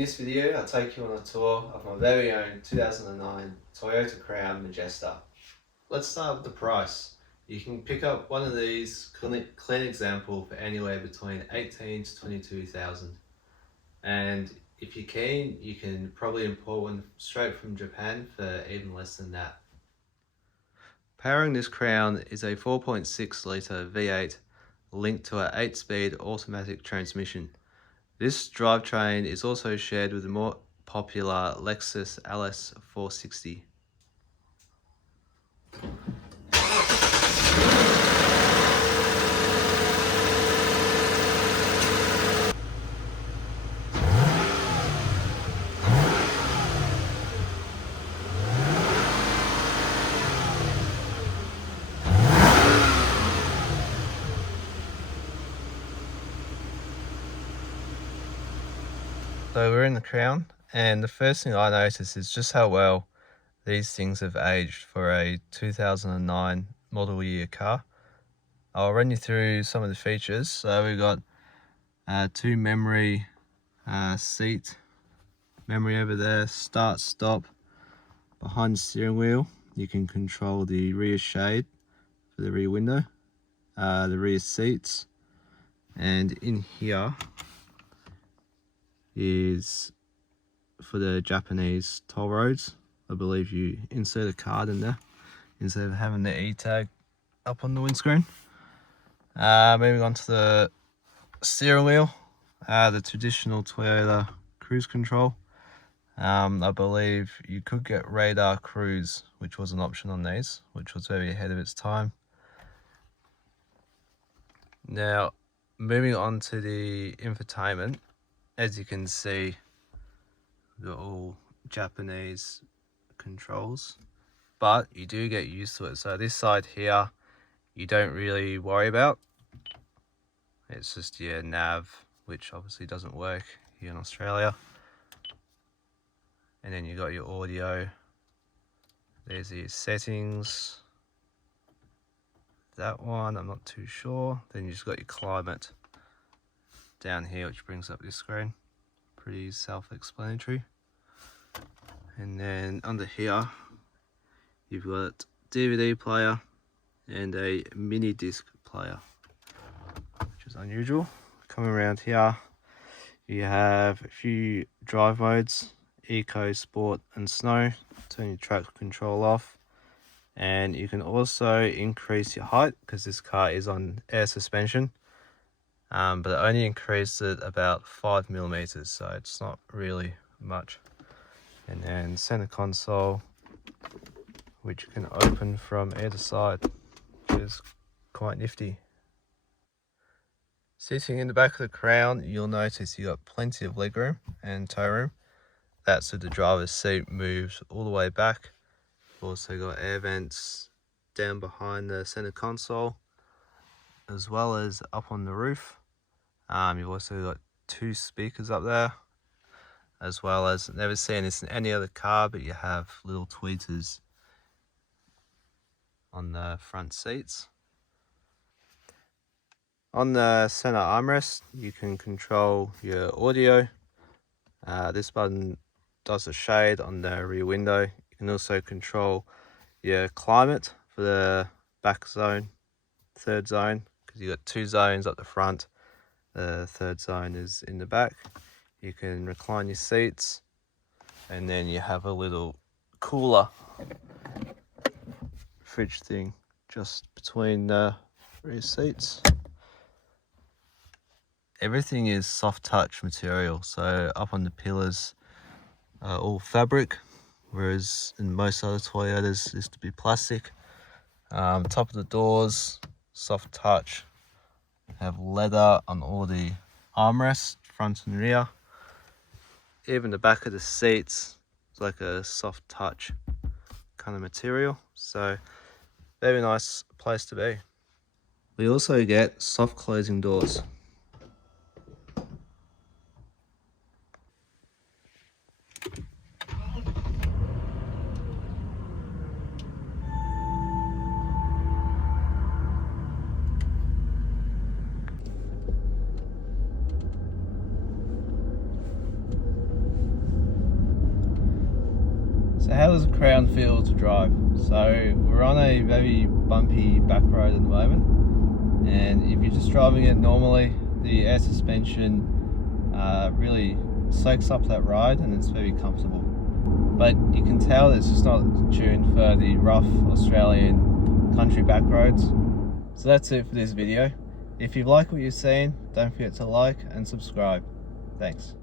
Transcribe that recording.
this video, I'll take you on a tour of my very own 2009 Toyota Crown Majesta. Let's start with the price. You can pick up one of these clean example for anywhere between 18 to 22,000. And if you're keen, you can probably import one straight from Japan for even less than that. Powering this Crown is a 4.6 litre V8 linked to an 8-speed automatic transmission. This drivetrain is also shared with the more popular Lexus LS 460. So we're in the Crown, and the first thing I noticed is just how well these things have aged for a 2009 model year car. I'll run you through some of the features. So we've got 2 memory seat memory over there, start stop. Behind the steering wheel you can control the rear shade for the rear window, the rear seats, and in here is for the Japanese toll roads. I believe you insert a card in there instead of having the E-tag up on the windscreen. Moving on to the steering wheel, the traditional Toyota cruise control. I believe you could get radar cruise, which was an option on these, which was very ahead of its time. Now, moving on to the infotainment, as you can see, they're all Japanese controls, but you do get used to it. So this side here, you don't really worry about. It's just your nav, which obviously doesn't work here in Australia. And then you got your audio. There's your settings. That one, I'm not too sure. Then you just got your climate down here, which brings up your screen. Pretty self-explanatory. And then under here, you've got DVD player and a mini disc player, which is unusual. Coming around here, you have a few drive modes: Eco, Sport and Snow. Turn your traction control off, and you can also increase your height because this car is on air suspension, but it only increased it about 5mm, so it's not really much. And then center console, which you can open from either side, which is quite nifty. Sitting in the back of the Crown, you'll notice you got plenty of legroom and tow room. That's so the driver's seat moves all the way back. Also got air vents down behind the center console, as well as up on the roof. You've also got 2 speakers up there, as well as, never seen this in any other car, but you have little tweeters on the front seats. On the center armrest, you can control your audio. This button does the shade on the rear window. You can also control your climate for the back zone, third zone, because you've got 2 zones up the front. The third zone is in the back. You can recline your seats, and then you have a little cooler fridge thing just between the rear seats. Everything is soft touch material, so up on the pillars all fabric, whereas in most other Toyotas this used to be plastic. Top of the doors, soft touch. Have leather on all the armrests, front and rear. Even the back of the seats is like a soft touch kind of material, so very nice place to be. We also get soft closing doors. So how does a Crown feel to drive? So we're on a very bumpy back road at the moment, and if you're just driving it normally, the air suspension really soaks up that ride and it's very comfortable. But you can tell that it's just not tuned for the rough Australian country back roads. So that's it for this video. If you like what you've seen, don't forget to like and subscribe. Thanks.